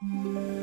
Música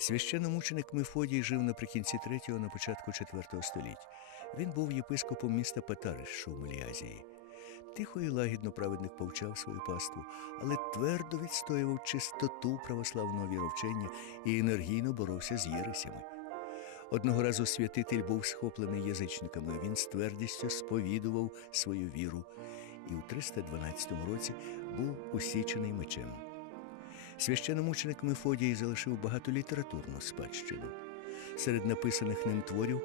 Священномученик Мефодій жив наприкінці 3-го, на початку 4 століть. Він був єпископом міста Патариш, що в Малій Азії. Тихо і лагідно праведник повчав свою паству, але твердо відстоював чистоту православного віровчення і енергійно боровся з єресями. Одного разу святитель був схоплений язичниками. Він з твердістю сповідував свою віру і у 312 році був усічений мечем. Священомученик Мефодій залишив багато літературну спадщину. Серед написаних ним творів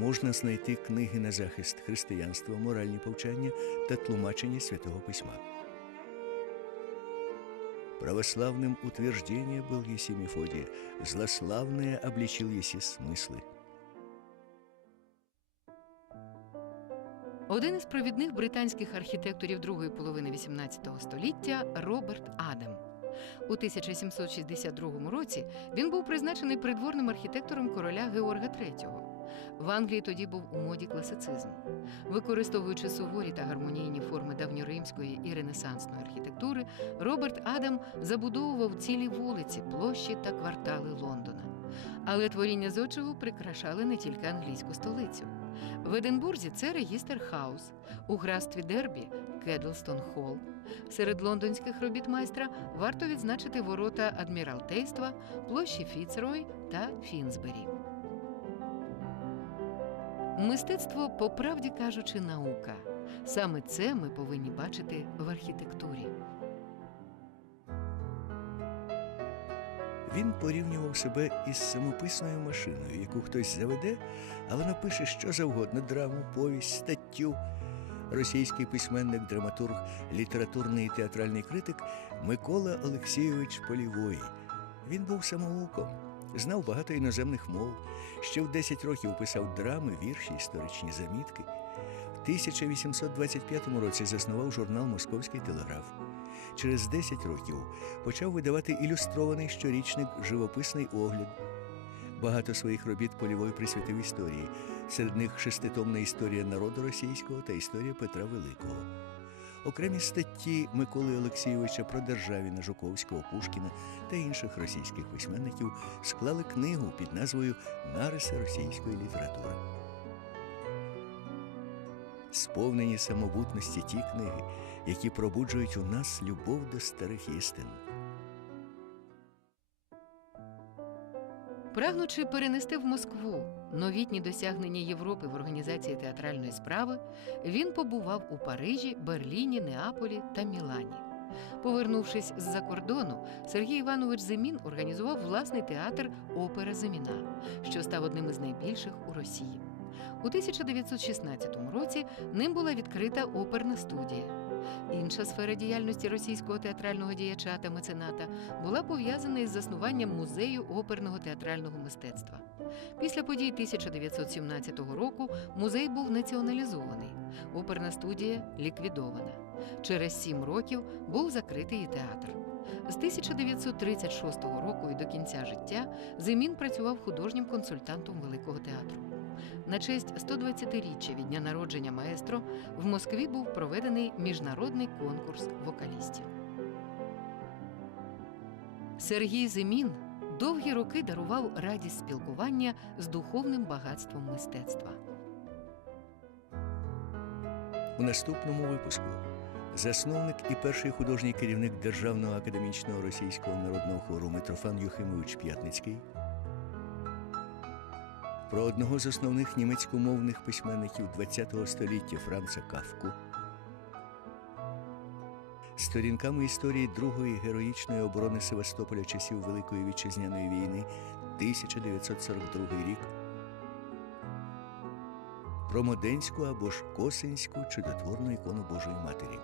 можна знайти книги на захист християнства, моральні повчання та тлумачення святого письма. Православным утверждение был еси Мефодия, злославное обличил еси смыслы. Один із провідних британських архітекторів другої половини XVIII століття Роберт Адам. У 1762 році він був призначений придворним архітектором короля Георга III. В Англії тоді був у моді класицизм. Використовуючи суворі та гармонійні форми давньоримської і ренесансної архітектури, Роберт Адам забудовував цілі вулиці, площі та квартали Лондона. Але творіння зодчого прикрашали не тільки англійську столицю. В Единбурзі це регістр Хаус, у графстві Дербі Кедлстон Холл. Серед лондонських робіт майстра варто відзначити ворота Адміралтейства, площі Фіцрой та Фінсбері. Мистецтво, по правді кажучи, наука. Саме це ми повинні бачити в архітектурі. Він порівнював себе із самописною машиною, яку хтось заведе, а вона пише що завгодно драму, повість, статтю. Російський письменник, драматург, літературний і театральний критик Микола Олексійович Полівой. Він був самоуком, знав багато іноземних мов, ще в 10 років писав драми, вірші, історичні замітки. В 1825 році заснував журнал Московський телеграф. Через 10 років почав видавати ілюстрований щорічник Живописний огляд. Багато своїх робіт Полівой присвятив історії. Серед них шеститомна історія народу російського та історія Петра Великого. Окремі статті Миколи Олексійовича про Державіна, Жуковського, Пушкіна та інших російських письменників склали книгу під назвою Нариси російської літератури. Сповнені самобутності ті книги, які пробуджують у нас любов до старих істин. Прагнучи перенести в Москву новітні досягнення Європи в організації театральної справи, він побував у Парижі, Берліні, Неаполі та Мілані. Повернувшись з-за кордону, Сергій Іванович Зимін організував власний театр Опера Зиміна, що став одним із найбільших у Росії. У 1916 році ним була відкрита оперна студія. Інша сфера діяльності російського театрального діяча та мецената була пов'язана із заснуванням музею оперного театрального мистецтва. Після подій 1917 року музей був націоналізований, оперна студія ліквідована. Через сім років був закритий і театр. З 1936 року і до кінця життя Зимін працював художнім консультантом Великого театру. На честь 120-річчя від дня народження маестро в Москві був проведений міжнародний конкурс вокалістів. Сергій Зимін довгі роки дарував радість спілкування з духовним багатством мистецтва. У наступному випуску засновник і перший художній керівник Державного академічного російського народного хору Митрофан Юхимович П'ятницький. Про одного з основних німецькомовних письменників ХХ століття Франца Кавку, сторінками історії другої героїчної оборони Севастополя часів Великої вітчизняної війни 1942 рік, про Моденську або ж Косинську чудотворну ікону Божої Матері.